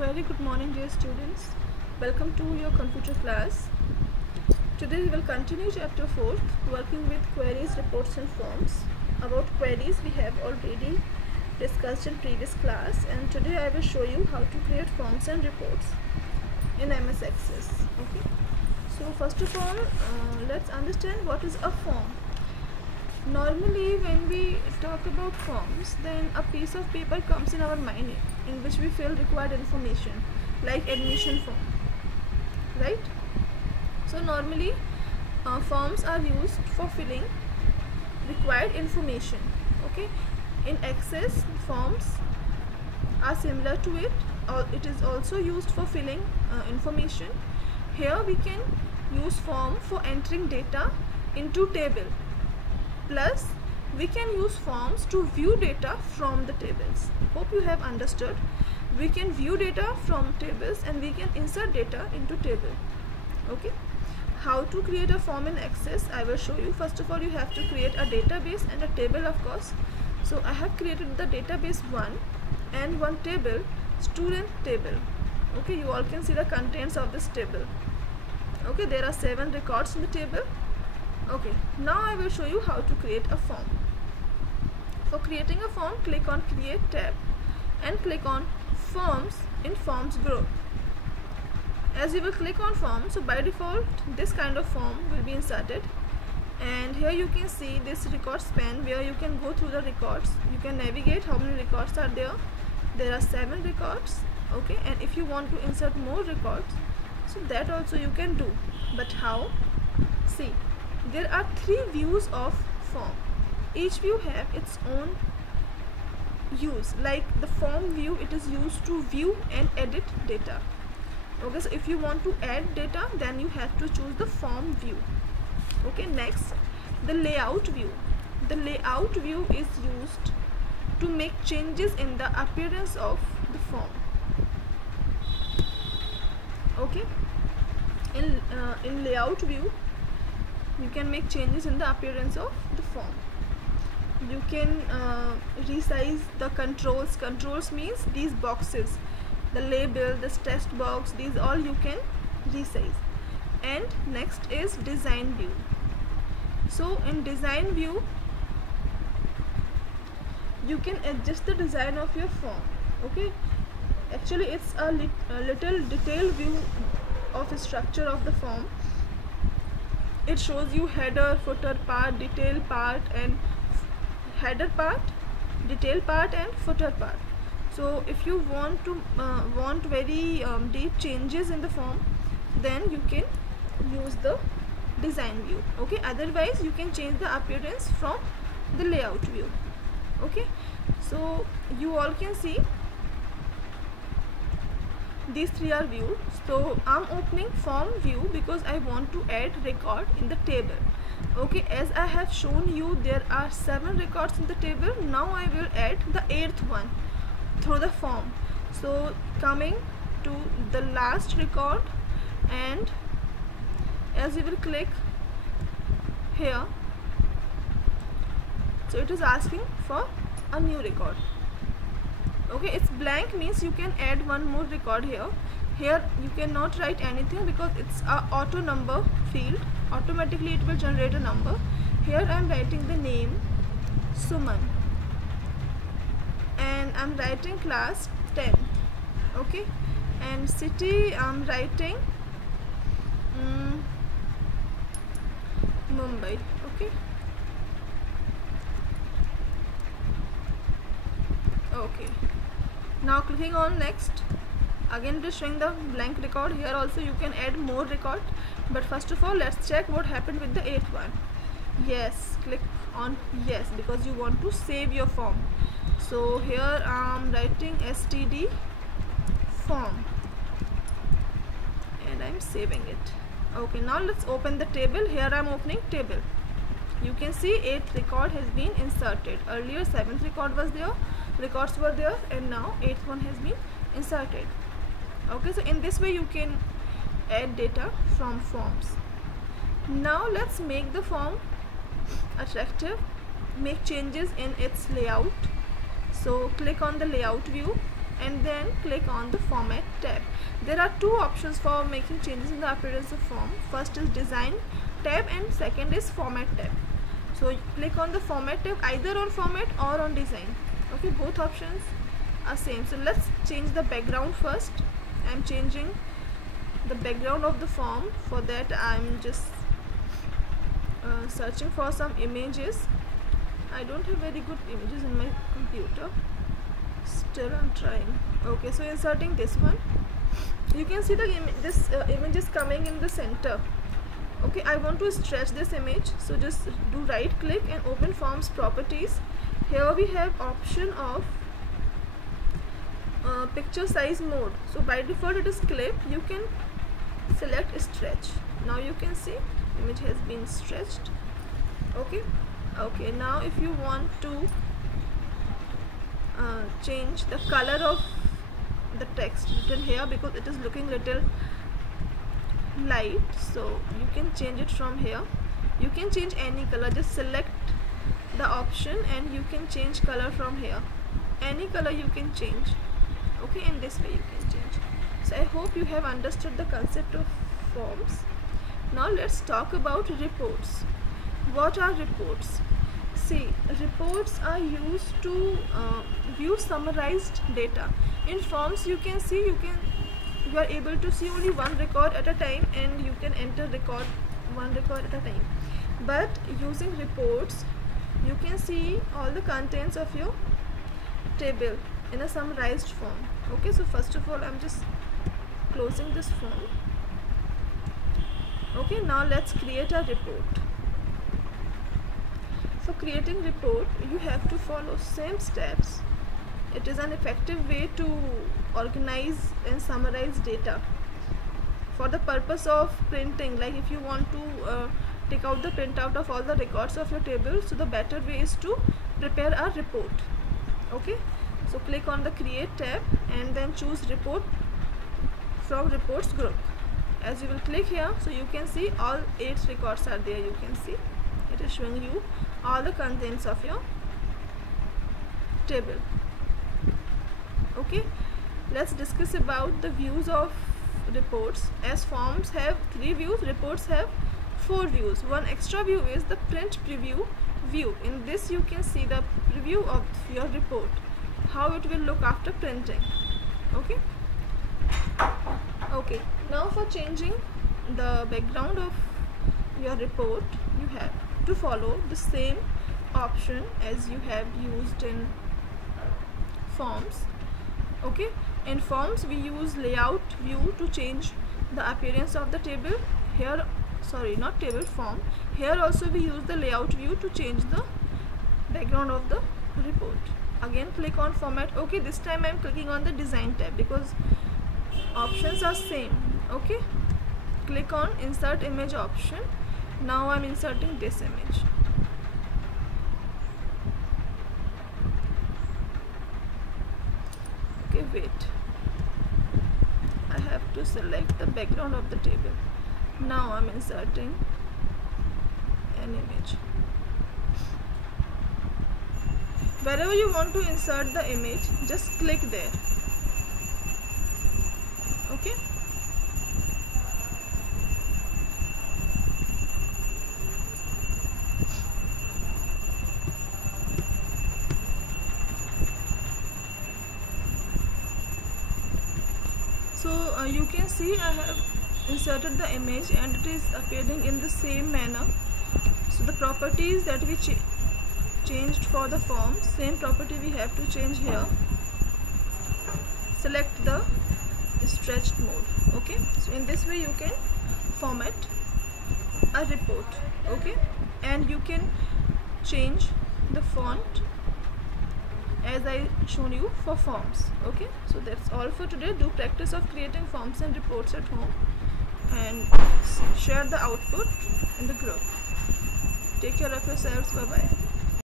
Very good morning, dear students. Welcome to your computer class. Today we will continue chapter 4, working with queries, reports and forms. About queries we have already discussed in previous class, and today I will show you how to create forms and reports in MS Access. Okay. So first of all, let's understand what is a form. Normally when we talk about forms, then a piece of paper comes in our mind in which we fill required information, like admission form, right? So normally forms are used for filling required information. Okay, in Access forms are similar to it, or it is also used for filling information. Here we can use form for entering data into table, plus we can use forms to view data from the tables. Hope you have understood. We can view data from tables and we can insert data into table. Okay, how to create a form in Access I will show you. First of all, you have to create a database and a table, of course. So I have created the database 1 and one table, student table. Okay, you all can see the contents of this table. Okay, there are 7 records in the table. Okay, now I will show you how to create a form. For creating a form, click on Create tab and click on Forms in Forms group. As you will click on Forms, so by default this kind of form will be inserted, and here you can see this record span where you can go through the records. You can navigate how many records are there. There are 7 records. Okay, and if you want to insert more records, so that also you can do. But how? See, there are 3 views of form. Each view have its own use. Like the form view, it is used to view and edit data. Okay, so if you want to add data, then you have to choose the form view. Okay, next, the layout view. The layout view is used to make changes in the appearance of the form. Okay, in layout view you can make changes in the appearance of the form. You can resize the controls. Controls means these boxes, the label, this text box, these all you can resize. And next is design view. So in design view you can adjust the design of your form. Okay, actually it's a little detailed view of the structure of the form. It shows you header, footer part, detail part, and header part, detail part, and footer part. So if you want to want very deep changes in the form, then you can use the design view. Okay, otherwise you can change the appearance from the layout view. Okay, so you all can see these 3 are views. So I'm opening form view because I want to add record in the table. Okay, as I have shown you, there are 7 records in the table. Now I will add the 8th one through the form. So coming to the last record, and as you will click here, so it is asking for a new record. Okay, it's blank means you can add one more record here. Here you cannot write anything because it's a auto number field. Automatically it will generate a number. Here I am writing the name Suman and I am writing class 10. Okay, and city I am writing Mumbai. Okay, okay, now clicking on next. Again it is showing the blank record. Here also you can add more record, but first of all let's check what happened with the 8th one. Yes, click on yes because you want to save your form. So here I am writing std form and I am saving it. Okay, now let's open the table. Here I am opening table. You can see 8th record has been inserted. Earlier 7th record was there, records were there, and now 8th one has been inserted. Okay, so in this way you can add data from forms. Now let's make the form attractive, make changes in its layout. So click on the layout view and then click on the Format tab. There are two options for making changes in the appearance of form. First is Design tab and second is Format tab. So click on the Format tab either on Format or on Design. Okay, both options are same. So let's change the background first. I'm changing the background of the form. For that I'm just searching for some images. I don't have very good images in my computer, still I'm trying. Okay, so inserting this one, you can see the this image is coming in the center. Okay, I want to stretch this image, so just do right click and open Forms Properties. Here we have option of picture size mode. So by default it is clip. You can select stretch. Now you can see image has been stretched. Okay, now if you want to change the color of the text written here, because it is looking little light, so you can change it from here. You can change any color, just select the option and you can change color from here. Any color you can change. Okay, in this way you can change. So I hope you have understood the concept of forms. Now let's talk about reports. What are reports? See, reports are used to view summarized data. In forms you can see, you are able to see only one record at a time and you can enter one record at a time. But using reports you can see all the contents of your table in a summarized form. Okay, so first of all I'm just closing this form. Okay, now let's create a report. For creating report you have to follow same steps. It is an effective way to organize and summarize data. For the purpose of printing, like if you want to take out the printout of all the records of your table, so the better way is to prepare a report. Okay, so click on the Create tab and then choose Report from Reports group. As you will click here, so you can see all 8 records are there. You can see it is showing you all the contents of your table. Okay, let's discuss about the views of reports. As forms have 3 views, reports have 4 views. One extra view is the print preview view. In this you can see the preview of your report, how it will look after printing. Okay, now for changing the background of your report you have to follow the same option as you have used in forms. Okay, in forms we use layout view to change the appearance of the table. Here, sorry, not table, form. Here also we use the layout view to change the background of the report. Again click on Format. Okay, this time I am clicking on the Design tab because options are same. Okay, click on Insert Image option. Now I am inserting this image. Okay, wait, I have to select the background of the table. Now I am inserting an image. Wherever you want to insert the image, just click there. Okay, so you can see I have inserted the image and it is appearing in the same manner. So the properties that we changed for the form, same property we have to change here. Select the stretched mode. Okay, so in this way you can format a report. Okay, and you can change the font as I shown you for forms. Okay, so that's all for today. Do practice of creating forms and reports at home and share the output in the group. Take care of yourselves. Bye bye.